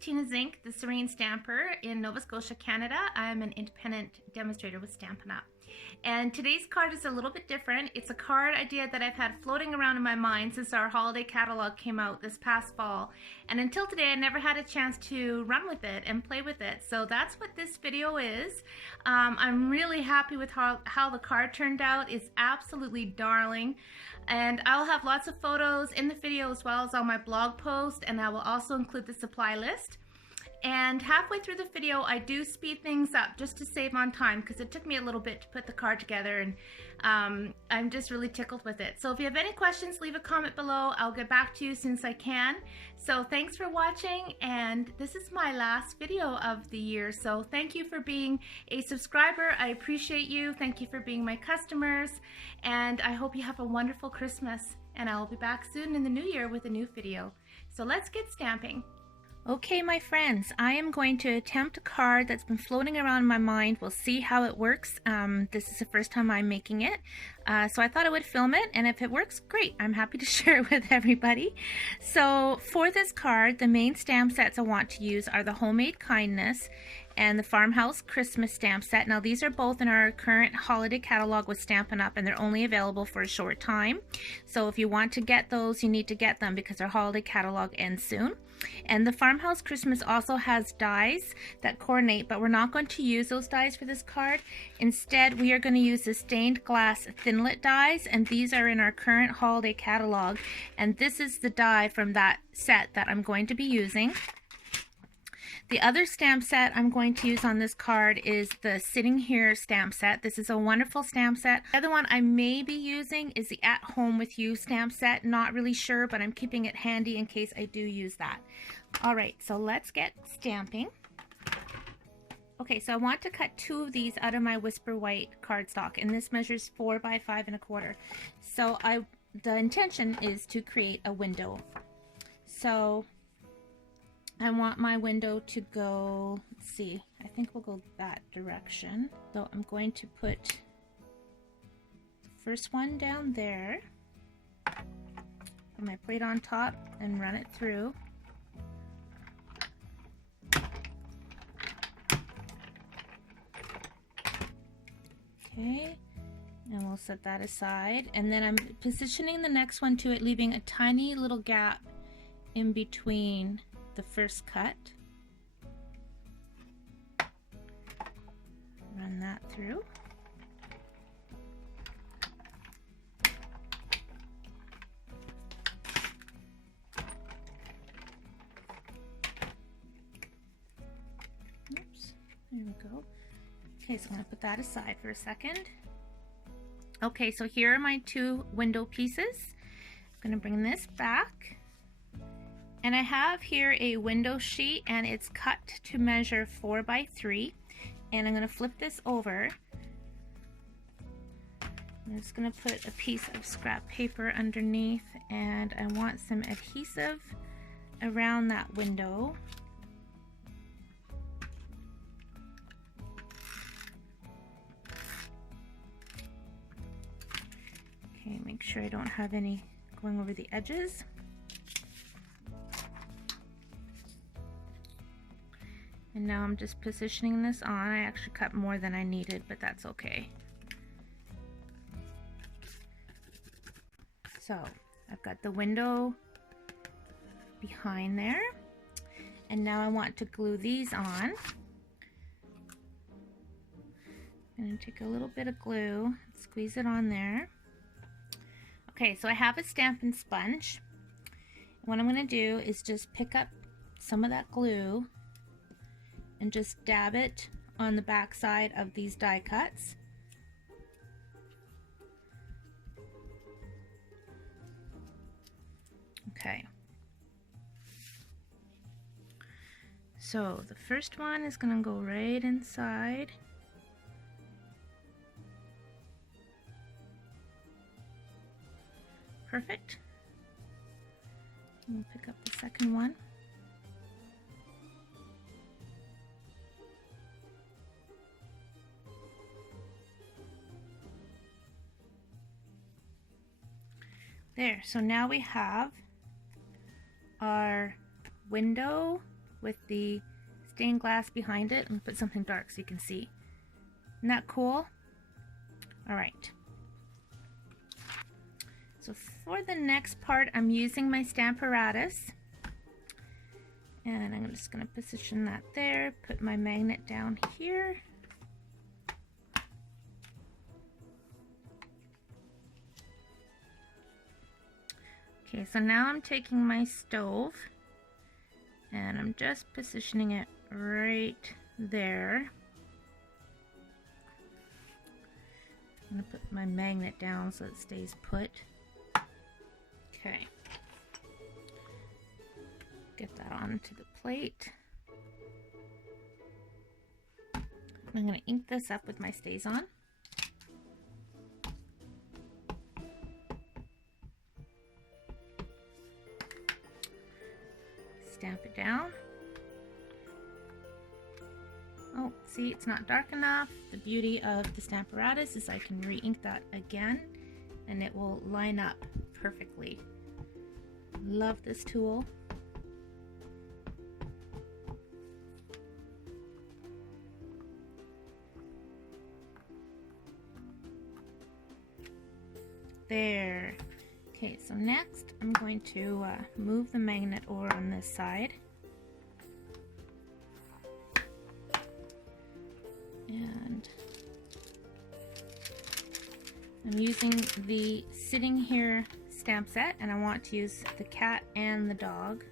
Tina Zink, the Serene stamper in Nova Scotia, Canada. I'm an independent demonstrator with Stampin' Up! And today's card is a little bit different. It's a card idea that I've had floating around in my mind since our holiday catalog came out this past fall. And until today, I never had a chance to run with it and play with it. So that's what this video is. I'm really happy with how the card turned out. It's absolutely darling. And I'll have lots of photos in the video as well as on my blog post, and I will also include the supply list. And halfway through the video, I do speed things up just to save on time because it took me a little bit to put the card together, and I'm just really tickled with it. So if you have any questions, leave a comment below. I'll get back to you as soon as I can. So thanks for watching, and this is my last video of the year. So thank you for being a subscriber. I appreciate you. Thank you for being my customers, and I hope you have a wonderful Christmas. And I'll be back soon in the new year with a new video. So let's get stamping. Okay, my friends, I am going to attempt a card that's been floating around in my mind. We'll see how it works. This is the first time I'm making it, so I thought I would film it, and if it works, great. I'm happy to share it with everybody. So for this card, the main stamp sets I want to use are the Homemade Kindness and the Farmhouse Christmas stamp set. Now these are both in our current holiday catalog with Stampin' Up! And they're only available for a short time. So if you want to get those, you need to get them because our holiday catalog ends soon. And the Farmhouse Christmas also has dies that coordinate, but we're not going to use those dies for this card. Instead, we are going to use the Stained Glass Thinlit dies, and these are in our current holiday catalog. And this is the die from that set that I'm going to be using. The other stamp set I'm going to use on this card is the Sitting Here stamp set. This is a wonderful stamp set. The other one I may be using is the At Home With You stamp set. Not really sure, but I'm keeping it handy in case I do use that. Alright, so let's get stamping. Okay, so I want to cut 2 of these out of my Whisper White cardstock, and this measures 4 by 5 1/4. So the intention is to create a window. So I want my window to go, let's see, I think we'll go that direction. So I'm going to put the first one down there, put my plate on top and run it through. Okay, and we'll set that aside. And then I'm positioning the next one to it, leaving a tiny little gap in between the first cut. Run that through. Oops, there we go. Okay, so I'm going to put that aside for a second. Okay, so here are my 2 window pieces. I'm going to bring this back. And I have here a window sheet, and it's cut to measure 4 by 3. And I'm going to flip this over. I'm just going to put a piece of scrap paper underneath, and I want some adhesive around that window. Okay, make sure I don't have any going over the edges. And now I'm just positioning this on. I actually cut more than I needed, but that's okay. So I've got the window behind there. And now I want to glue these on. I'm going to take a little bit of glue, squeeze it on there. Okay, so I have a Stampin' Sponge. What I'm going to do is just pick up some of that glue and just dab it on the back side of these die cuts. Okay. So the first one is going to go right inside. Perfect. We'll pick up the second one. There, so now we have our window with the stained glass behind it. I'm gonna put something dark so you can see. Isn't that cool? All right. So for the next part, I'm using my Stamparatus. And I'm just going to position that there, put my magnet down here. Okay, so now I'm taking my stove and I'm just positioning it right there. I'm going to put my magnet down so it stays put. Okay. Get that onto the plate. I'm going to ink this up with my StazOn. Stamp it down. Oh, see, it's not dark enough. The beauty of the Stamparatus is I can re-ink that again and it will line up perfectly. Love this tool. There. Okay, so next I'm going to move the magnet over on this side. And I'm using the Sitting Here stamp set, and I want to use the cat and the dog.